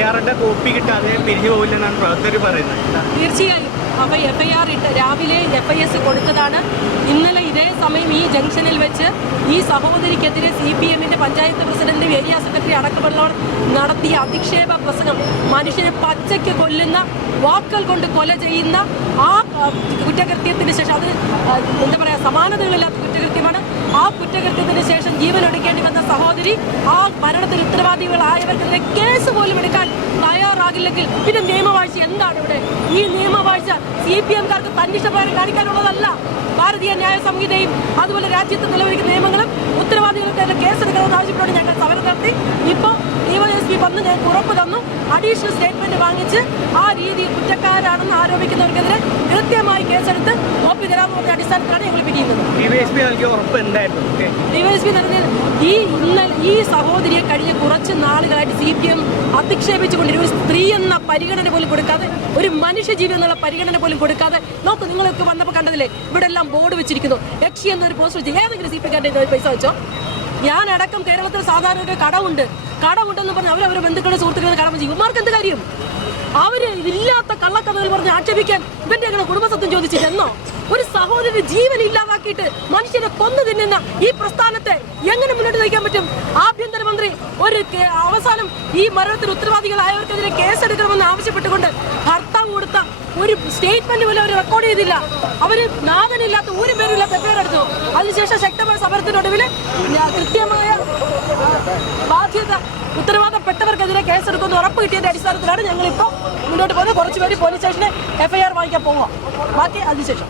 FIR-ന്റെ copy കിട്ടാതെ പിരിഞ്ഞു പോയില്ലെന്നാണ് പ്രവർത്തകർ പറയുന്നത്. തീർച്ചയായും അപ്പോൾ FIR രാവിലെ FIS കൊടുത്തതാണ്. ഇന്നലെ ഇതേ സമയം ഈ ജംഗ്ഷനിൽ വെച്ച് ഈ സഹോദരിക്കെതിരെ CPM-ന്റെ പഞ്ചായത്ത് പ്രസിഡന്റ്, ഏരിയ സെക്രട്ടറി അടക്കമുള്ളവർ നടത്തിയ അധിക്ഷേപ പ്രസംഗം, മനുഷ്യനെ പച്ചയ്ക്ക് കൊല്ലുന്ന, വാക്കുകൾ കൊണ്ട് കൊല ചെയ്യുന്ന ആ കുറ്റകൃത്യത്തിന് ശേഷം, അത് എന്താ പറയുക, സമാനതകളില്ലാത്ത കുറ്റകൃത്യമാണ്. ആ കുറ്റകൃത്യത്തിന് ശേഷം ജീവനൊടുക്കേണ്ടി വന്ന സഹോദരി ആ മരണത്തിന് ഉത്തരവാദികളായവർക്കെതിരെ കേസ് പോലും എടുക്കാൻ തയ്യാറാകില്ലെങ്കിൽ പിന്നെ നിയമവാഴ്ച എന്താണ് ഇവിടെ? ഈ നിയമവാഴ്ച CPM-കാർക്ക് തന്നിഷ്ടപ്രകാരം കാണിക്കാനുള്ളതല്ല. ഭാരതീയ ന്യായ സംഹിതയും അതുപോലെ രാജ്യത്ത് നിലവിലിരിക്കുന്ന നിയമങ്ങളും ഉത്തരവാദികൾക്കെതിരെ കേസെടുക്കണമെന്ന് ആവശ്യപ്പെട്ട് ഞങ്ങൾ സമരം നടത്തി. ഇപ്പോൾ DYSP വന്ന് ഞങ്ങൾക്ക് ഉറപ്പ് തന്നു, അഡീഷണൽ സ്റ്റേറ്റ്മെന്റ് വാങ്ങിച്ച് ആ രീതി കുറ്റക്കാരാണെന്ന് ആരോപിക്കുന്നവർക്കെതിരെ കൃത്യമായി കേസെടുത്ത് കോപ്പി തരാമെന്ന അടിസ്ഥാനത്തിലാണ് ഞങ്ങൾ പിരിയുന്നത്. DYSP നൽകിയ ഉറപ്പ് എന്തായിരുന്നു? DYSP നൽകിയ ഈ സഹോദരിയെ കഴിഞ്ഞ കുറച്ച് നാളുകളായിട്ട് CPM അധിക്ഷേപിച്ചുകൊണ്ട് ഒരു സ്ത്രീ എന്ന പരിഗണന പോലും കൊടുക്കാതെ, ഒരു മനുഷ്യജീവി എന്നുള്ള പരിഗണന പോലും കൊടുക്കാതെ, നോക്ക് നിങ്ങൾക്ക് വന്നപ്പോൾ കണ്ടതില്ലേ, ഇവിടെ എല്ലാം ബോർഡ് വെച്ചിരിക്കുന്നു, യക്ഷി എന്നൊരു പോസ്റ്റ് വെച്ച് ഏതെങ്കിലും CPM-കാരുടെ പൈസ വെച്ചോ? ഞാനടക്കം കേരളത്തിൽ സാധാരണ കടമുണ്ടെന്ന് പറഞ്ഞ് അവരവരുടെ ബന്ധുക്കളുടെ സുഹൃത്തുക്കളുടെ കടം ചെയ്യും. ഇവർക്ക് എന്ത് കാര്യം? അവര് ഇല്ലാത്ത കള്ളക്കഥകൾ പറഞ്ഞ് ആക്ഷേപിക്കാൻ ഇവന്റെ അങ്ങനെ കുടുംബസ്വത്വം ചോദിച്ചിട്ടെന്നോ? ഒരു സഹോദരന്റെ ജീവൻ ഇല്ലാതാക്കിയിട്ട് മനുഷ്യനെ കൊന്നു തിന്നുന്ന ഈ പ്രസ്ഥാനത്തെ എങ്ങനെ മുന്നോട്ട് നയിക്കാൻ പറ്റും? ആഭ്യന്തരമന്ത്രി അവസാനം ഈ മരണത്തിന് ഉത്തരവാദികളായവർക്കെതിരെ കേസെടുക്കണമെന്ന് ആവശ്യപ്പെട്ടുകൊണ്ട് ഭർത്താവ് കൊടുത്ത ഒരു സ്റ്റേറ്റ്മെന്റ് പോലും അവർ റെക്കോർഡ് ചെയ്തില്ല. അവര് നാഥനില്ലാത്ത ഒരു പേരില്ലാത്ത FIR എടുത്തു. അതിനുശേഷം ശക്തമായ സമരത്തിനൊടുവിൽ കൃത്യമായ ബാധ്യത ഉത്തരവാദപ്പെട്ടവർക്കെതിരെ കേസെടുക്കുമെന്ന് ഉറപ്പ് കിട്ടിയതിന്റെ അടിസ്ഥാനത്തിലാണ് ഞങ്ങളിപ്പോൾ മുന്നോട്ട് പോകുന്നത്. കുറച്ചുപേര് പോലീസ് സ്റ്റേഷനെ FIR വാങ്ങിക്കാൻ പോവുക, ബാക്കി അതിനുശേഷം.